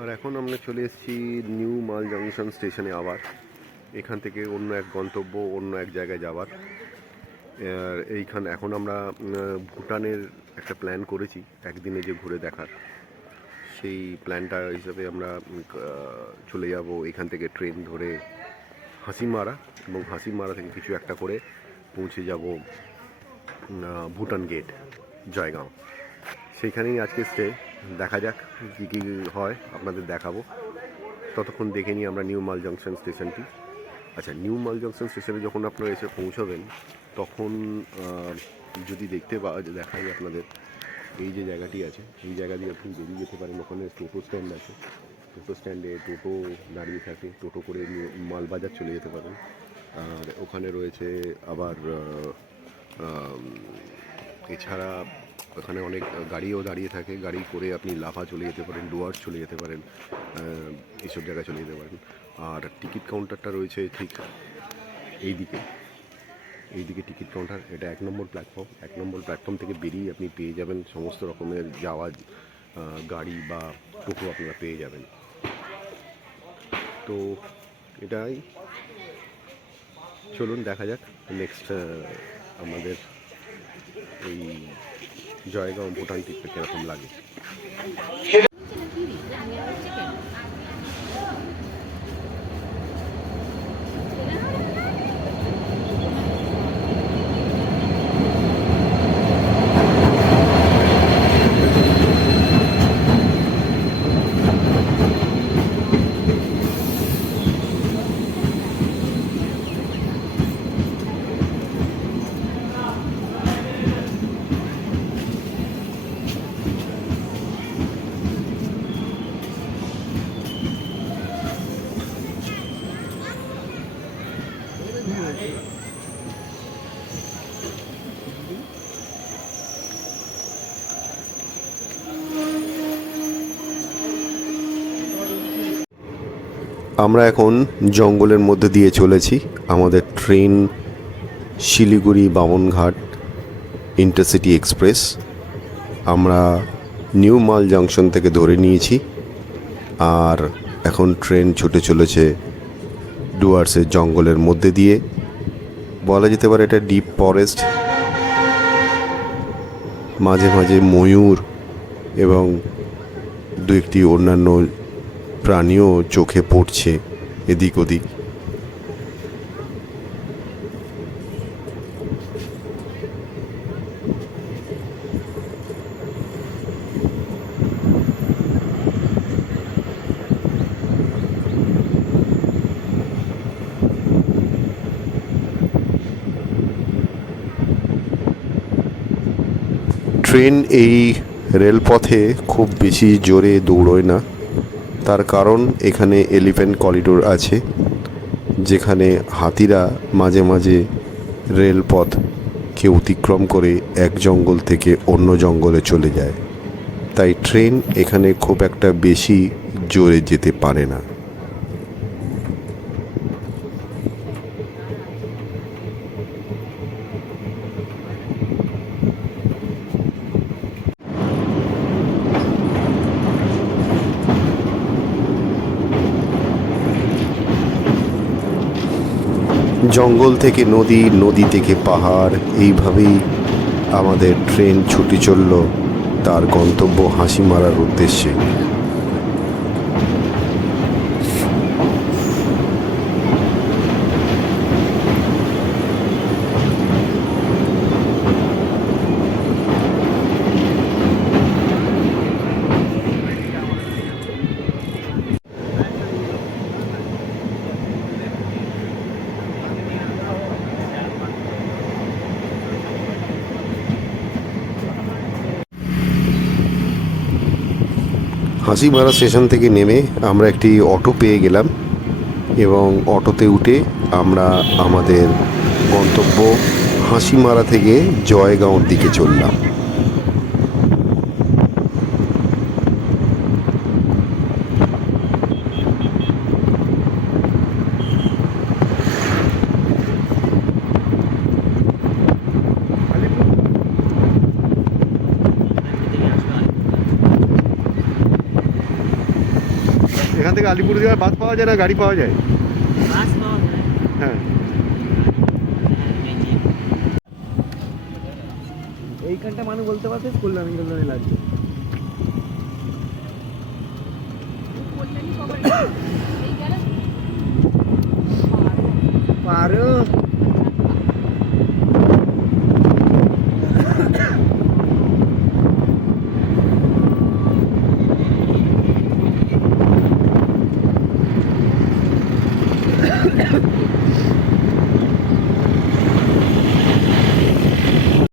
আর এখন আমরা চলে এসেছি নিউ মাল জংশন স্টেশনে। আবার এখান থেকে অন্য এক গন্তব্য, অন্য এক জায়গায় যাওয়ার। এখন আমরা ভুটানের একটা প্ল্যান করেছি একদিনে যে ঘুরে দেখার। সেই প্ল্যানটা হিসাবে আমরা চলে যাব এখান থেকে ট্রেন ধরে হাসিমারা, এবং হাসিমারা থেকে কিছু একটা করে পৌঁছে যাব ভুটান গেট, জয়গাঁও। সেইখানেই আজকে স্টে। দেখা যাক কী কী হয়, আপনাদের দেখাবো। ততক্ষণ দেখে নিই আমরা নিউ মাল জংশন স্টেশনটি। আচ্ছা, নিউ মাল জংশন স্টেশনে যখন আপনারা এসে পৌঁছবেন তখন যদি দেখাই আপনাদের, এই যে জায়গাটি আছে, এই জায়গা দিয়ে আপনি বেরিয়ে যেতে পারেন। ওখানে টোটো স্ট্যান্ড আছে, টোটো স্ট্যান্ডে টোটো দাঁড়িয়ে থাকে, টোটো করে মালবাজার চলে যেতে পারেন। আর ওখানে রয়েছে আবার এছাড়া ওখানে অনেক গাড়িও দাঁড়িয়ে থাকে, গাড়ি করে আপনি লাভা চলে যেতে পারেন, ডুয়ার্স চলে যেতে পারেন, এইসব জায়গায় চলে যেতে পারেন। আর টিকিট কাউন্টারটা রয়েছে ঠিক এইদিকে টিকিট কাউন্টার। এটা 1 নম্বর প্ল্যাটফর্ম। 1 নম্বর প্ল্যাটফর্ম থেকে বেরিয়ে আপনি পেয়ে যাবেন সমস্ত রকমের যাওয়া গাড়ি বা টোটো আপনারা পেয়ে যাবেন। তো এটাই, চলুন দেখা যাক নেক্সট আমাদের এই জয়গাঁও ভুটান ট্রিপটা কীরকম লাগে। আমরা এখন জঙ্গলের মধ্যে দিয়ে চলেছি। আমাদের ট্রেন শিলিগুড়ি বামনঘাট ইন্টারসিটি এক্সপ্রেস আমরা নিউ মাল জংশন থেকে ধরে নিয়েছি। আর এখন ট্রেন ছুটে চলেছে ডুয়ার্সের জঙ্গলের মধ্যে দিয়ে। বলা যেতে পারে এটা ডিপ ফরেস্ট। মাঝে মাঝে ময়ূর এবং দু একটি অন্যান্য প্রাণীও চোখে পড়ছে এদিক ওদিক। ট্রেন এই রেলপথে খুব বেশি জোরে দৌড়য় না, তার কারণ এখানে এলিফ্যান্ট করিডোর আছে, যেখানে হাতিরা মাঝে মাঝে রেলপথকে অতিক্রম করে এক জঙ্গল থেকে অন্য জঙ্গলে চলে যায়। তাই ট্রেন এখানে খুব একটা বেশি জোরে যেতে পারে না। জঙ্গল থেকে নদী, নদী থেকে পাহাড়, এইভাবেই আমাদের ট্রেন ছুটে চলল তার গন্তব্য হাসিমারার উদ্দেশ্যে। হাসিমারা স্টেশন থেকে নেমে আমরা একটি অটো পেয়ে গেলাম, এবং অটোতে উঠে আমরা আমাদের গন্তব্য হাসিমারা থেকে জয়গাঁওর দিকে চললাম। এখান থেকে আলিপুরদুয়ার বাস পাওয়া যায় না গাড়ি পাওয়া যায়? বাস পাওয়া যায়। হ্যাঁ, এইখানটা মানুষ বলতে পারছে কল্যাণী কল্যাণী লাগছে। পারো